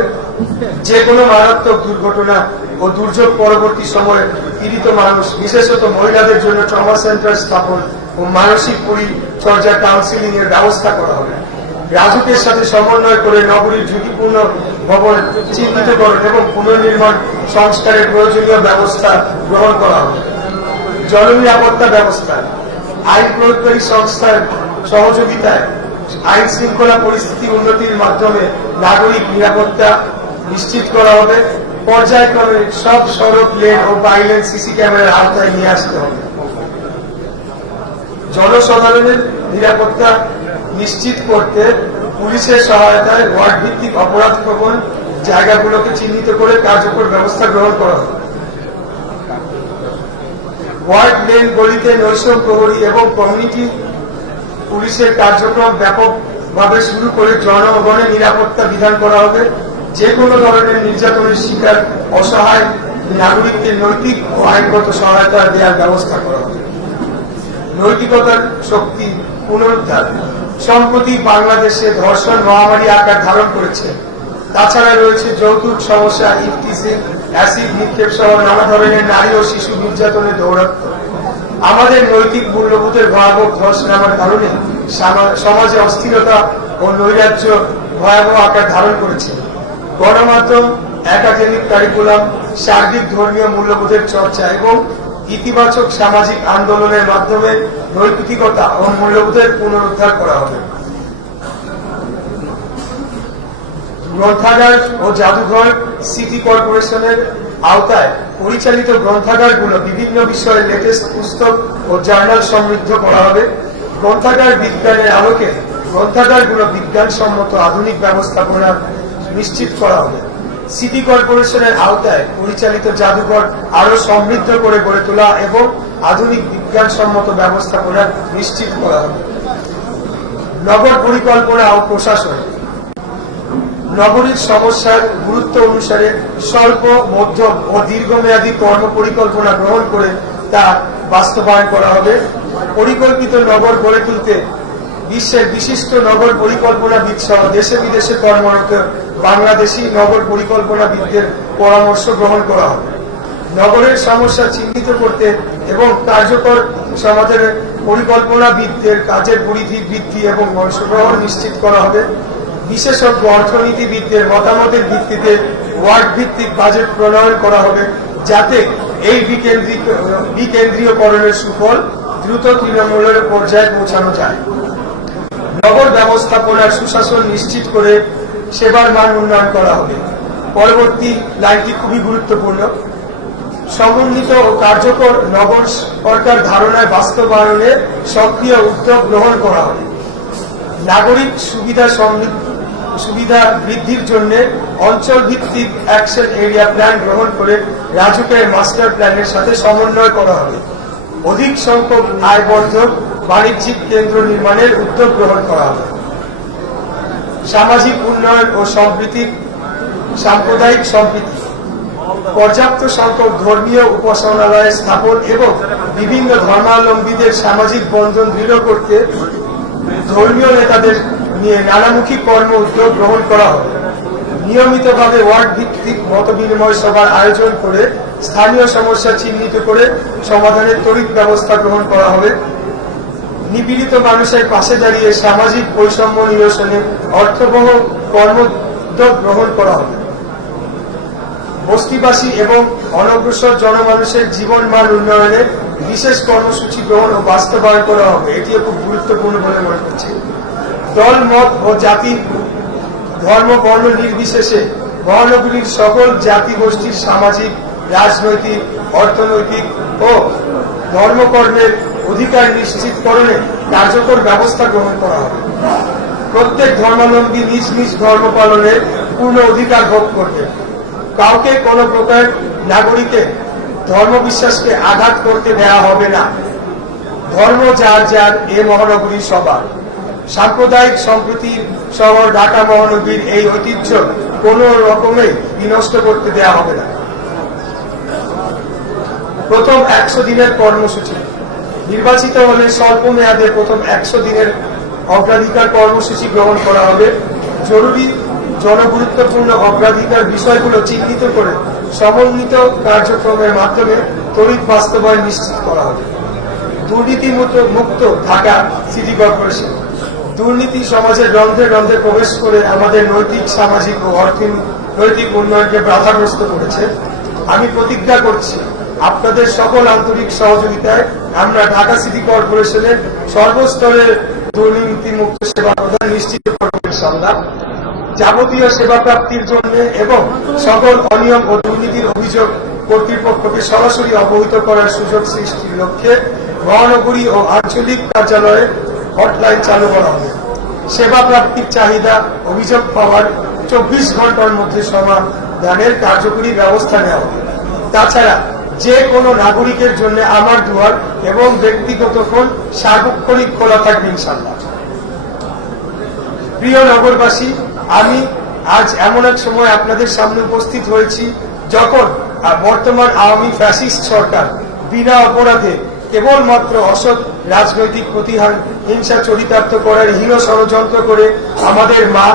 যে কোনো মারাত্মক দুর্ঘটনা ও দুর্যোগ পরবর্তী সময়ে পীড়িত মানুষ, বিশেষত মহিলাদের জন্য ট্রমা সেন্টার স্থাপন ও মানসিক পরিচর্যা কাউন্সিলিং এর ব্যবস্থা করা হবে। রাজুকের সাথে সমন্বয় করে নগরীর ঝুঁকিপূর্ণ ভবন চিহ্নিতকরণ এবং পুনর্নির্মাণ সংস্কারের প্রয়োজনীয় ব্যবস্থা গ্রহণ করা হবে। জননিরাপত্তা ব্যবস্থা, আইন প্রয়োগকারী সংস্থার সহযোগিতায় আইন শৃঙ্খলা পরিস্থিতি উন্নতির মাধ্যমে নাগরিক নিরাপত্তা নিশ্চিত করা হবে। পর্যায়ক্রমে সব সড়ক, লেন ও বাইলেন সিসি ক্যামেরার আওতায় নিয়ে আসতে হবে। জনসাধারণের নিরাপত্তা নিশ্চিত করতে পুলিশের সহায়তায় ওয়ার্ড ভিত্তিক অপরাধ প্রবণ জায়গাগুলোকে চিহ্নিত করে কার্যকর ব্যবস্থা গ্রহণ করা হবে। ওয়ার্ড, লেন, গলিতে নৈশ প্রহরী এবং কমিউনিটি পুলিশের কার্যক্রম ব্যাপকভাবে শুরু করে জনগণের নিরাপত্তা বিধান করা হবে। যে কোনো ধরনের নির্যাতনের শিকার অসহায় নাগরিককে নৈতিক ও আইনগত সহায়তা দেওয়ার ব্যবস্থা করা হবে। নৈতিকতার শক্তি পুনরুদ্ধার, সম্প্রতি বাংলাদেশে ধর্ষণ মহামারী আকার ধারণ করেছে। তাছাড়া রয়েছে যৌতুক সমস্যা, ইফটিজিং, অ্যাসিড নিক্ষেপ সহ নানা ধরনের নারী ও শিশু নির্যাতনের দৌরাত্ম্য। আমাদের নৈতিক মূল্যবোধের ভয়াবহ ধস নামার কারণে সমাজে অস্থিরতা ও নৈরাজ্য ভয়াবহ আকার ধারণ করেছে। গণমাধ্যম, একাডেমিক কারিকুলাম, সার্বিক ধর্মীয় মূল্যবোধের চর্চা এবং ইতিবাচক সামাজিক আন্দোলনের মাধ্যমে নৈতিকতা ও মূল্যবোধের পুনরুদ্ধার করা হবে। গ্রন্থাগার ও জাদুঘর সিটি কর্পোরেশনের আওতায় পরিচালিত গ্রন্থাগারগুলো বিভিন্ন বিষয়ে লেটেস্ট পুস্তক ও জার্নাল সমৃদ্ধ করা হবে। গ্রন্থাগার বিজ্ঞানের আলোকে গ্রন্থাগারগুলো বিজ্ঞানসম্মত আধুনিক ব্যবস্থাপনা নিশ্চিত করা হবে। সিটি কর্পোরেশনের আওতায় পরিচালিত জাদুঘর আরো সমৃদ্ধ করে গড়ে তোলা এবং আধুনিক বিজ্ঞানসম্মত ব্যবস্থাপনা নিশ্চিত করা হবে। নগর পরিকল্পনা ও প্রশাসন। নগরীর সমস্যার গুরুত্ব অনুসারে স্বল্প, মধ্যম ও দীর্ঘমেয়াদী কর্ম পরিকল্পনা গ্রহণ করে তা বাস্তবায়ন করা হবে। পরিকল্পিত নগর গড়ে তুলতে বিশ্বের বিশিষ্ট নগর পরিকল্পনাবিদ সহ দেশে বিদেশে কর্মরত বাংলাদেশি নগর পরিকল্পনাবিদদের পরামর্শ গ্রহণ করা হবে। নগরের সমস্যা চিহ্নিত করতে এবং কার্যকর সমাধানের পরিকল্পনাবিদদের কাজের পরিধি বৃদ্ধি এবং অংশগ্রহণ নিশ্চিত করা হবে। বিশেষজ্ঞ অর্থনীতিবিদদের মতামতের ভিত্তিতে ওয়ার্ড ভিত্তিক বাজেট প্রণয়ন করা হবে, যাতে এই বিকেন্দ্রীয়করণের সুফল দ্রুত তৃণমূলের পর্যায়ে পৌঁছানো যায়। নগর ব্যবস্থাপনার সুশাসন নিশ্চিত করে সেবার মান উন্নয়ন করা হবে। পরবর্তী লাইনটি খুবই গুরুত্বপূর্ণ। সমন্বিত ও কার্যকর নগর সরকার ধারণায় বাস্তবায়নে সক্রিয় উদ্যোগ গ্রহণ করা হবে। নাগরিক সুবিধা বৃদ্ধির জন্য অঞ্চল ভিত্তিক অ্যাকশন এরিয়া প্ল্যান গ্রহণ করে রাজুকের মাস্টার প্ল্যানের সাথে সমন্বয় করা হবে। অধিক সংখ্যক আয়বর্ধক বাণিজ্যিক কেন্দ্র নির্মাণের উদ্যোগ গ্রহণ করা হবে। সামাজিক উন্নয়ন ও সাম্প্রদায়িক সম্প্রীতি। পর্যাপ্ত সংখ্যক ধর্মীয় উপাসনালয় স্থাপন এবং বিভিন্ন ধর্মাবলম্বীদের সামাজিক বন্ধন দৃঢ় করতে ধর্মীয় নেতাদের নিয়ে নানামুখী কর্ম উদ্যোগ গ্রহণ করা হবে। নিয়মিতভাবে ওয়ার্ড ভিত্তিক মতবিনিময় সভার আয়োজন করে স্থানীয় সমস্যা চিহ্নিত করে সমাধানের ত্বরিত ব্যবস্থা গ্রহণ করা হবে। নিপীড়িত মানুষের পাশে দাঁড়িয়ে সামাজিক বৈষম্য নিরসনে অর্থবহ কর্মোদ্যোগ গ্রহণ করা হবে। বস্তিবাসী এবং অনগ্রসর জনমানুষের জীবন মান উন্নয়নে বিশেষ কর্মসূচি গ্রহণ ও বাস্তবায়ন করা হবে। এটিও খুব গুরুত্বপূর্ণ বলে মনে করছি। দল, মত ও জাতি, ধর্ম, বর্ণ নির্বিশেষে মহানগরীর সকল জাতি গোষ্ঠীর সামাজিক, রাজনৈতিক, অর্থনৈতিক ও ধর্মকর্মের অধিকার নিশ্চিতকরণে কার্যকর ব্যবস্থা গ্রহণ করা হবে। প্রত্যেক ধর্মাবলম্বী নিজ নিজ ধর্ম পালনের পূর্ণ অধিকার ভোগ করবে। কাউকে কোনো প্রকার নাগরিকের ধর্মবিশ্বাসকে আঘাত করতে দেওয়া হবে না। ধর্ম যার যার, এ মহানগরী সবার। সাম্প্রদায়িক সম্প্রীতির শহর ঢাকা মহানগরীর এই ঐতিহ্য কোন রকমে বিনষ্ট করতে দেওয়া হবে না। প্রথম 100 দিনের কর্মসূচি। নির্বাচিত হলে স্বল্প মেয়াদে প্রথম 100 দিনের অগ্রাধিকার কর্মসূচি গ্রহণ করা হবে। জরুরি জনগুরুত্বপূর্ণ অগ্রাধিকার বিষয়গুলো চিহ্নিত করে সমন্বিত কার্যক্রমের মাধ্যমে ত্বরিত বাস্তবায়ন নিশ্চিত করা হবে। দুর্নীতি মুক্ত ঢাকা সিটি কর্পোরেশন। দুর্নীতি সমাজের রন্ধ্রে রন্ধ্রে প্রবেশ করে আমাদের নৈতিক, সামাজিক ও অর্থনৈতিক উন্নয়নকে বাধাগ্রস্ত করেছে। আমি প্রতিজ্ঞা করছি, আপনাদের সকল আন্তরিক সহযোগিতায় আমরা ঢাকা সিটি কর্পোরেশনের সর্বস্তরের দুর্নীতি মুক্ত সেবা প্রদান নিশ্চিত করব ইনশাআল্লাহ। যাবতীয় সেবা প্রাপ্তির জন্য এবং সকল অনিয়ম ও দুর্নীতির অভিযোগ কর্তৃপক্ষকে সরাসরি অবহিত করার সুযোগ সৃষ্টির লক্ষ্যে মহানগরী ও আঞ্চলিক কার্যালয়ে হটলাইন চালু করা হবে। সেবা প্রাপ্তির চাহিদা অভিযোগ পাওয়ার 24 ঘন্টার মধ্যে সমাধানের কার্যকরী ব্যবস্থা নেওয়া হবে। তাছাড়া যে কোনো নাগরিকের জন্য আমার দুয়ার এবং ব্যক্তিগত ফোন সার্বক্ষণিক খোলা থাকবে ইনশাআল্লাহ। প্রিয় নগরবাসী, আমি আজ এমন এক সময় আপনাদের সামনে উপস্থিত হয়েছি যখন বর্তমান আওয়ামী ফ্যাসিস্ট সরকার বিনা অপরাধে কেবলমাত্র অসৎ রাজনৈতিক প্রতিহার হিংসা চরিতার্থ করার হীন ষড়যন্ত্র করে আমাদের মা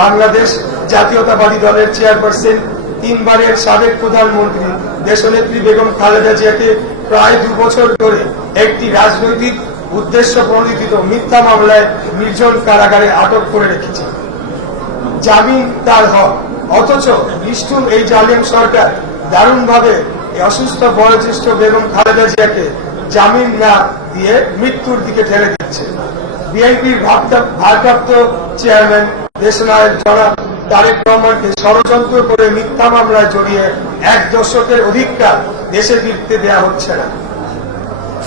বাংলাদেশ জাতীয়তাবাদী দলের চেয়ারপারসন, 3 বারের সাবেক প্রধানমন্ত্রী দেশনেত্রী বেগম খালেদা জিয়াকে প্রায় 2 বছর ধরে একটি রাজনৈতিক উদ্দেশ্য প্রণোদিত মিথ্যা মামলায় নির্জন কারাগারে আটক করে রেখেছে। জামিন তার হক, অথচ নিষ্ঠুর এই জালিম সরকার দারুণভাবে অসুস্থ বয়োজ্যেষ্ঠ বেগম খালেদা জিয়াকে জামিন না দিয়ে মৃত্যুর দিকে ঠেলে দিচ্ছে। বিএনপির ভারপ্রাপ্ত চেয়ারম্যান দেশনায়ক জনাব তারেক রহমানকে ষড়যন্ত্র করে মিথ্যা মামলায় জড়িয়ে 1 দশকের অধিককাল দেশে ফিরতে দেওয়া হচ্ছে না।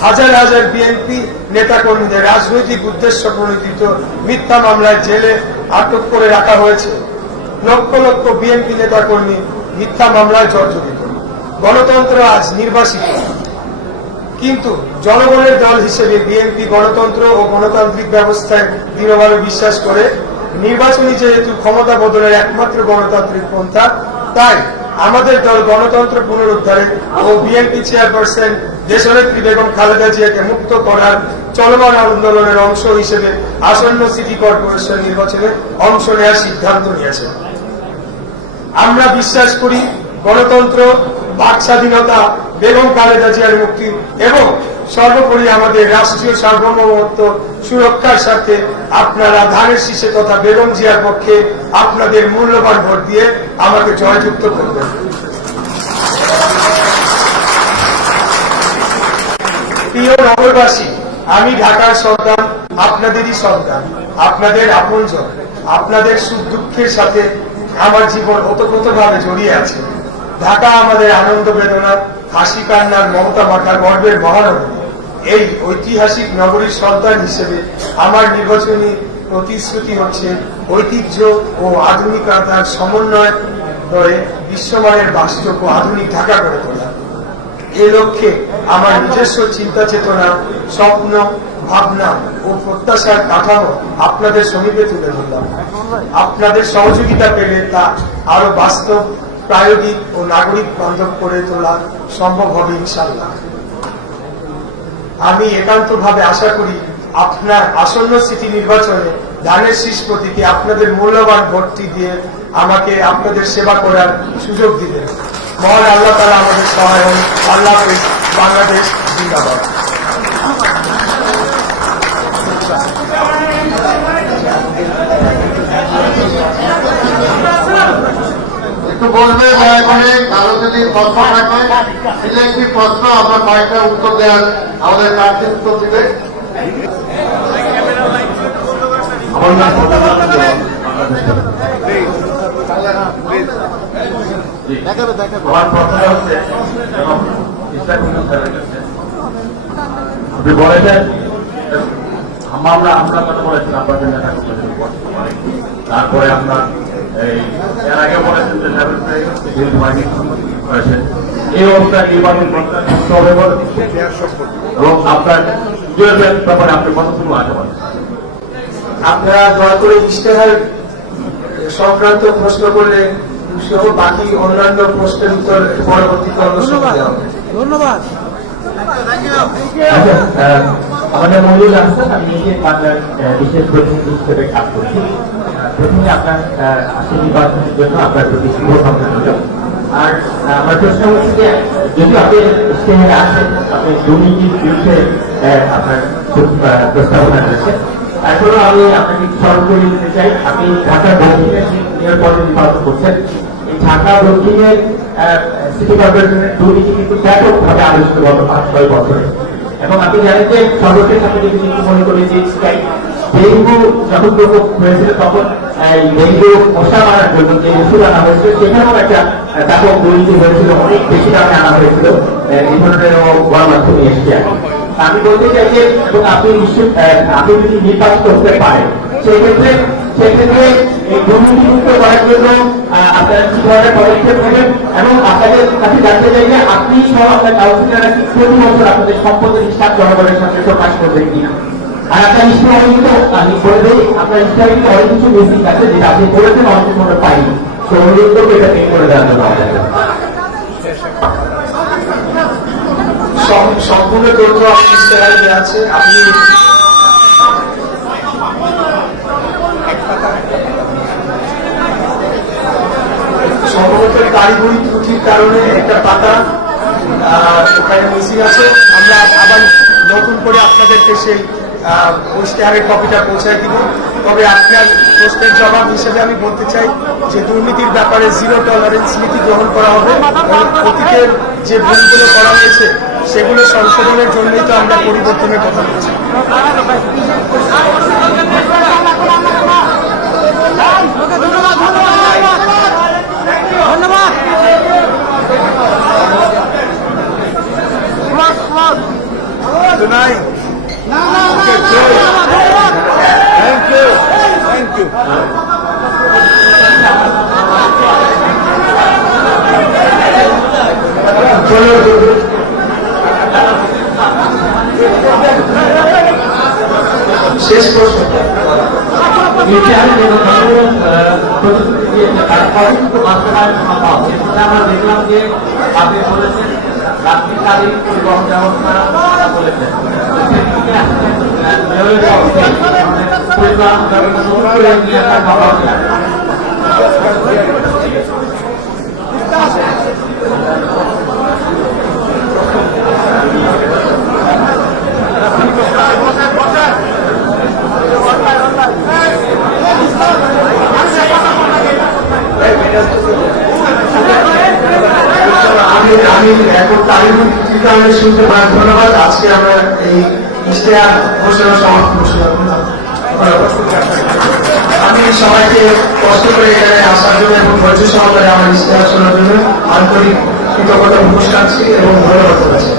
হাজার হাজার বিএনপি নেতাকর্মীদের রাজনৈতিক উদ্দেশ্য প্রণোদিত মিথ্যা মামলায় জেলে আটক করে রাখা হয়েছে। লক্ষ লক্ষ বিএনপি নেতাকর্মী মিথ্যা মামলায় জর্জরিত। গণতন্ত্র আজ নির্বাসিত, কিন্তু জনগণের দল হিসেবে বিএনপি গণতন্ত্র ও গণতান্ত্রিক ব্যবস্থায় দৃঢ়ভাবে বিশ্বাস করে। নির্বাচনী যেহেতু ক্ষমতা বদলের একমাত্র গণতান্ত্রিক পন্থা, তাই আমাদের দল গণতন্ত্র পুনরুদ্ধারে ও বিএনপি চেয়ারপারসন দেশনেত্রী বেগম খালেদা জিয়াকে মুক্ত করার চলমান আন্দোলনের অংশ হিসেবে আসন্ন সিটি কর্পোরেশন নির্বাচনে অংশ নেওয়ার সিদ্ধান্ত নিয়েছে। আমরা বিশ্বাস করি গণতন্ত্র, বাক স্বাধীনতা, বেগম খালেদা জিয়ার মুক্তি এবং সর্বোপরি আমাদের রাষ্ট্রীয় সার্বভৌমত্ব সুরক্ষার সাথে আপনারা ধানের শীষে তথা বেগম জিয়ার পক্ষে আপনাদের মূল্যবান ভোট দিয়ে আমাকে জয়যুক্ত করবেন। প্রিয় নগরবাসী, আমি ঢাকার সন্তান, আপনাদেরই সন্তান, আপনাদের আপনজন। আপনাদের সুখ দুঃখের সাথে আমার জীবন ওতপ্রোতভাবে জড়িয়ে আছে। ঢাকা আমাদের আনন্দ বেদনা, হাসি কান্নার, মমতা মাখার গর্বের মহানগরী। এই ঐতিহাসিক নগরীর সন্তান হিসেবে আমার নির্বাচনী প্রতিশ্রুতি হচ্ছে ঐতিহ্য ও আধুনিকতার সমন্বয় করে বিশ্বমানের বাস্তব ও আধুনিক ঢাকা গড়ে তোলা। এ লক্ষ্যে আমার নিজস্ব চিন্তা চেতনা, স্বপ্ন, ভাবনা ও প্রত্যাশার কাঠামো আপনাদের সমীপে তুলে ধরলাম। আপনাদের সহযোগিতা পেলে তা আরো বাস্তব, প্রায়োগিক ও নাগরিক বান্ধব করে তোলা সম্ভব হবে ইনশাআল্লাহ। আমি একান্তভাবে আশা করি আপনার আসন্ন সিটি নির্বাচনে ধানের শীষ প্রতীকে আপনাদের মূল্যবান ভোটটি দিয়ে আমাকে আপনাদের সেবা করার সুযোগ দিবেন। মহান আল্লাহ তাআলা আমাদের সহায় হন। আল্লাহ হাফেজ। বাংলাদেশ জিন্দাবাদ। একটু বলবে দয়া করে, কারো যদি প্রশ্ন থাকে সিলেক্টিভ প্রশ্ন আমরা কয়েকটা উত্তর দেওয়ার আমাদের কাছে উত্তর দিবে। আমার প্রশ্ন হচ্ছে, আপনি বলেছেন আমরা কথা বলেছেন আপনাদের নেতা, তারপরে আপনার এর আগে বলেছেন যে এই অবস্থায় নির্বাচন করতে হবে এবং আপনার ব্যাপারে আপনি কতটুকু আশাবাদী? আপনারা দয়া করে ইশতেহার সংক্রান্ত প্রশ্ন করলে সহ বাকি অন্যান্য প্রশ্নের উত্তর পরবর্তীতে ধন্যবাদ। আমাদের মজুর আছেন, আমি নিজে বাংলার বিশেষ প্রতিনিধি হিসেবে কাজ করছি। প্রথমে আপনার আসে নির্বাচনের জন্য আপনার প্রতি শুভ কামনা রইল। আর আমার প্রশ্ন হচ্ছে যে, যদি আপনি ইশতেহারে আসেন, আপনি দুর্নীতির বিরুদ্ধে আপনার প্রস্তাবনা রয়েছেন, এখনো আমি আপনাকে স্মরণ করে দিতে চাই, আপনি ঢাকা দক্ষিণের মেয়র পদে নির্বাচন করছেন। এই ঢাকা দক্ষিণের সিটি কর্পোরেশনের দুর্নীতি কিন্তু ব্যাপকভাবে আলোচিত গত 5-6 বছরে। এবং আপনি জানেন যে সর্বশেষ আপনি যদি কিন্তু মনে করেন যে ডেঙ্গু যখন প্রকোপ হয়েছিল, তখন ডেঙ্গু মশা মারার জন্য যে ওষুধ আনা হয়েছিল, সেখানেও একটা ব্যাপক দুর্নীতি হয়েছিল, অনেক বেশি দামে আনা হয়েছিল। এই ধরনের গণমাধ্যমে এসছে। আমি বলতে চাই যে, এবং আপনি যদি নির্বাচিত হতে পারেন, সেক্ষেত্রে এই দুর্নীতিমুক্ত করার জন্য আপনারা কি ধরনের পদক্ষেপ নেবেন, এবং আপনাদের কাছে জানতে চাই যে আপনি সহ আপনার কাউন্সিলররা কি প্রতি বছর আপনাদের সম্পদের হিসাব জনগণের সামনে প্রকাশ করবেন কিনা। আর আপনার ইস্তেহার কিন্তু আমি বলে দিই, আপনার ইস্তেহার কিন্তু অনেক কিছু মিসিং আছে, যেটা আপনি বলেছেন অনেক মনে পাইনি। তো অনুরোধ করবো এটা ঠিক করে দেওয়ার জন্য আমাদের সম্পূর্ণ তথ্য ইশতেহারে আছে। আপনি সম্ভবত কারিগরি ত্রুটির কারণে একটা পাতা ওখানে মিসিং আছে। আমরা আবার নতুন করে আপনাদেরকে সেই ইশতেহারের কপিটা পৌঁছায় দিব। তবে আপনার প্রশ্নের জবাব হিসেবে আমি বলতে চাই যে দুর্নীতির ব্যাপারে জিরো টলারেন্স নীতি গ্রহণ করা হবে। অতীতের যে ভুলগুলো করা হয়েছে সেগুলো সংশোধনের জন্যই তো আমরা পরিবর্তনের কথা বলছি। Thank you. শেষ প্রশ্ন। ইতিহাসে যে প্রতিশ্রুতি দিয়েছে তারপরে কিন্তু বাস্তবায়ন সম্ভব। সেটা আমরা দেখলাম যে আপনি বলেছেন রাত্রিকালীন পরিবহন ব্যবস্থা বলেছেন সেদিকে আসলে রেলের পক্ষে পরিবহন ব্যবস্থা নতুন করে নিয়ে আসা সম্ভব না। আমি এখন তারিখ কারণে শুনতে পাই। ধন্যবাদ। আজকে আমরা এই ইশতেহার ঘোষণা সমাপ্ত ঘোষণা করলাম। আমি সবাইকে কষ্ট করে এখানে আসার জন্য এবং ধৈর্য সহকারে আমার ইশতেহার শোনার জন্য আন্তরিক কৃতজ্ঞতা প্রকাশ করছি এবং ধন্যবাদ জানাচ্ছি।